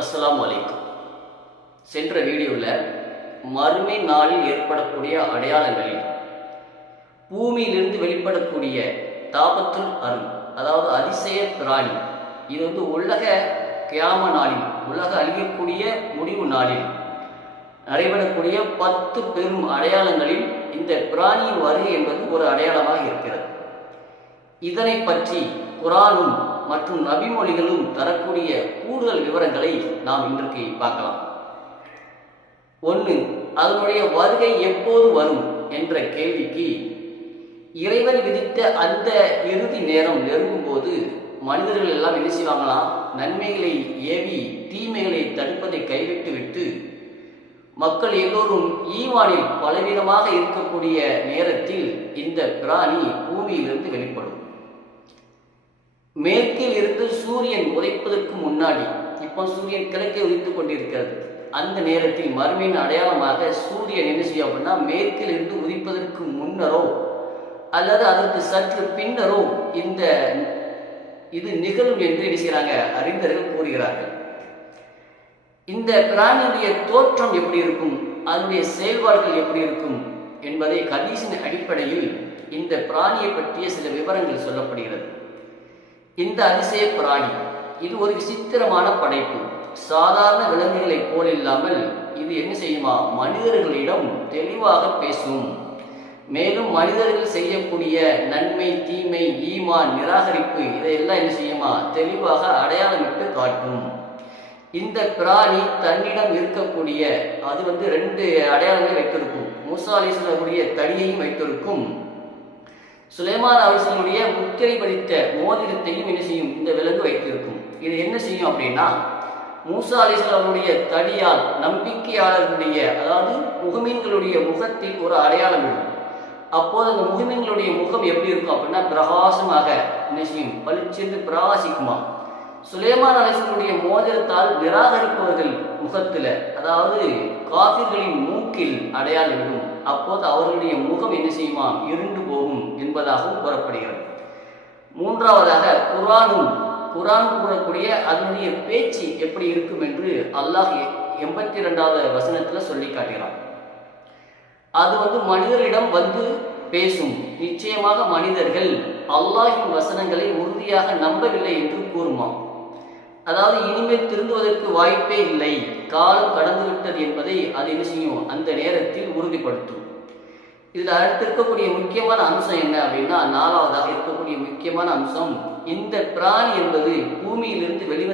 அஸ்ஸலாமு அலைக்கும். சென்ற வீடியோவில் மறுமை நாளில் ஏற்படக்கூடிய அடையாளங்களில் பூமியிலிருந்து வெளிப்படக்கூடிய தாபத்துல் அருள், அதாவது அதிசய பிராணி, இது உலக கியாம நாளில், உலக அழியக்கூடிய முடிவு நாளில் நடைபெறக்கூடிய 10 பெரும் அடையாளங்களில் இந்த பிராணியின் வருகை என்பது ஒரு அடையாளமாக இருக்கிறது. இதனை பற்றி குரானும் மற்றும் நபிமொழிகளும் தரக்கூடிய கூடுதல் விவரங்களை நாம் இன்றைக்கு பார்க்கலாம். 1. அதனுடைய வருகை எப்போது வரும் என்ற கேள்விக்கு இறைவன் விதித்த அந்த இறுதி நேரம் நெருங்கும் போது மனிதர்கள் எல்லாம் என்ன செய்வாங்களாம், நன்மைகளை ஏவி தீமைகளை தடுப்பதை கைவிட்டு விட்டு மக்கள் எல்லோரும் ஈவானில் பலவீனமாக இருக்கக்கூடிய நேரத்தில் இந்த பிராணி பூமியிலிருந்து வெளிப்படும். மேற்கில் இருந்து சூரியன் உதைப்பதற்கு முன்னாடி, இப்போ சூரியன் கிழக்கே உதித்துக் கொண்டிருக்கிறது, அந்த நேரத்தில் மறுமையின் அடையாளமாக சூரியன் என்ன செய்யும் அப்படின்னா, மேற்கில் இருந்து உதிப்பதற்கு முன்னரோ அல்லது அதற்கு சற்று பின்னரோ இது நிகழும் என்று என்ன செய்கிறாங்க, அறிஞர்கள் கூறுகிறார்கள். இந்த பிராணியுடைய தோற்றம் எப்படி இருக்கும், அதனுடைய செயல்பாடுகள் எப்படி இருக்கும் என்பதை ஹதீஸின் அடிப்படையில் இந்த பிராணியை பற்றிய சில விவரங்கள் சொல்லப்படுகிறது. இந்த அதிசய பிராணி இது ஒரு விசித்திரமான படைப்பு. சாதாரண விலங்குகளைப் போல் இல்லாமல் இது என்ன செய்யுமா, மனிதர்களிடம் தெளிவாக பேசும். மேலும் மனிதர்கள் செய்யக்கூடிய நன்மை, தீமை, ஈமான், நிராகரிப்பு இதையெல்லாம் என்ன செய்யுமா, தெளிவாக அடையாளமிட்டு காட்டும். இந்த பிராணி தன்னிடம் இருக்கக்கூடிய அது 2 அடையாளங்களை வைத்திருக்கும். மூசா அலைஹிஸ்ஸலாமுடைய தடியையும் வைத்திருக்கும், சுலைமான் அவர்களுடைய முத்திரை பதித்த மோதிரத்தையும் என்ன செய்யும், இந்த விலங்கு வைத்திருக்கும். இது என்ன செய்யும் அப்படின்னா, மூசா அலைஹிஸ்ஸலாமுடைய தடியால் நம்பிக்கையாளர்களுடைய, அதாவது முஹ்மின்களுடைய முகத்தில் ஒரு அடையாளம் இருக்கும். அப்போது அந்த முஹ்மின்களுடைய முகம் எப்படி இருக்கும் அப்படின்னா, பிரகாசமாக என்ன செய்யும், பளிச்சென்று பிரகாசிக்குமா. சுலைமான் அலைஹிஸ்ஸலாமுடைய மோதிரத்தால் நிராகரிப்பவர்கள் முகத்தில், அதாவது காஃபிர்களின் மூக்கில் அடையாளம் விடும். அப்போது அவர்களுடைய முகம் என்ன செய்யுமா, இருண்டு போகும் என்பதாகவும் கூறப்படுகிறது. 3வதாக குரான் கூறக்கூடிய அதனுடைய பேச்சு எப்படி இருக்கும் என்று அல்லாஹ் 82வது வசனத்தில் சொல்லி காட்டுகிறான். அது மனிதரிடம் பேசும். நிச்சயமாக மனிதர்கள் அல்லாஹின் வசனங்களை உறுதியாக நம்பவில்லை என்று கூறுமாம். அதாவது இனிமேல் திருந்துவதற்கு வாய்ப்பே இல்லை, காலம் கடந்துவிட்டது என்பதை அது என்ன செய்யும், அந்த நேரத்தில் உறுதிப்படுத்தும். இதில் அடுத்து இருக்கக்கூடிய முக்கியமான அம்சம் என்ன அப்படின்னா, 4வதாக இருக்கக்கூடிய முக்கியமான அம்சம், இந்த பிராணி என்பது பூமியிலிருந்து வெளிவந்த